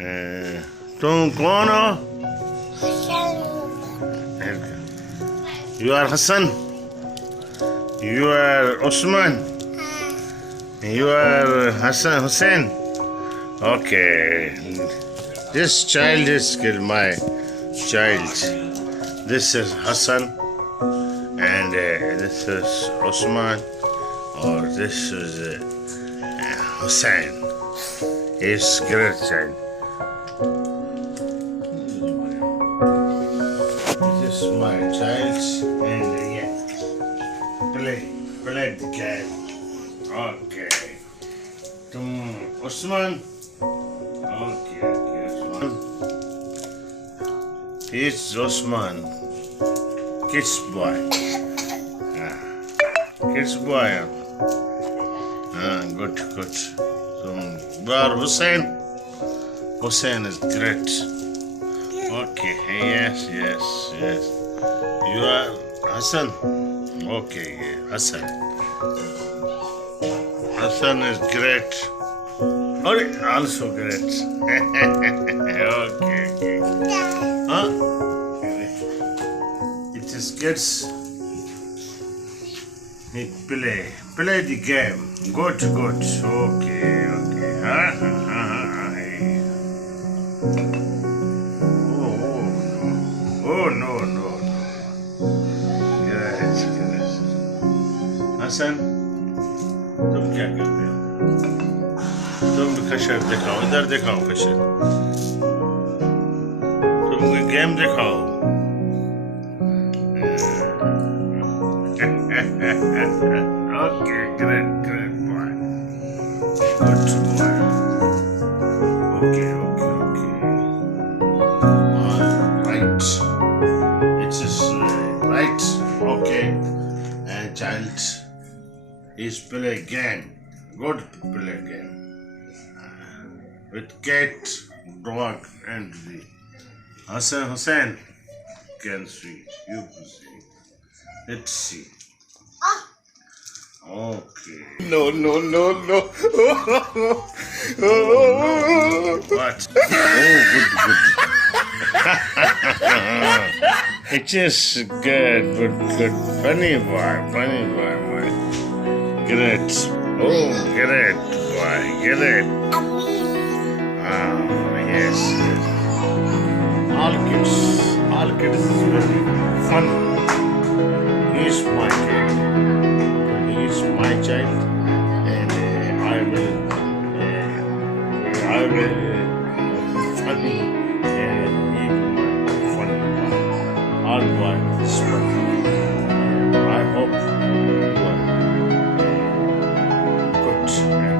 तुम कौन हो? You are Hassan. You are Osman. You are Hassan Hussein. Okay. This child is my child. This is Hassan, and this is Osman, or this is Hussein. He's great child. This is my child, and play the game. Okay. Osman. Okay, Osman. He's Osman. Kids boy. Kids boy. Good. You are Hussein. Hussein is great. Okay, yes. You are Hassan. Okay, Hassan. Hassan is great. Also great. Okay. Huh? It is kids. Play the game. Good. Okay. Oh no. Yes. Hassan, तुम क्या करते हो? तुम कशर दिखाओ, इधर दिखाओ कशर. तुम कोई गेम दिखाओ. Okay, great boy. Good boy. Okay. All right. It is right. Okay. And child is play game. Good play game. With cat, dog, and the Hussein can see. You can see. Let's see. Okay. No. What? Oh, good. It is good. Funny boy. Great. Oh, great boy. Great. Yes. All kids is very fun. He is my kid. He is my child, and I will funny, and he my funny boy. All boy is funny. I hope you are good.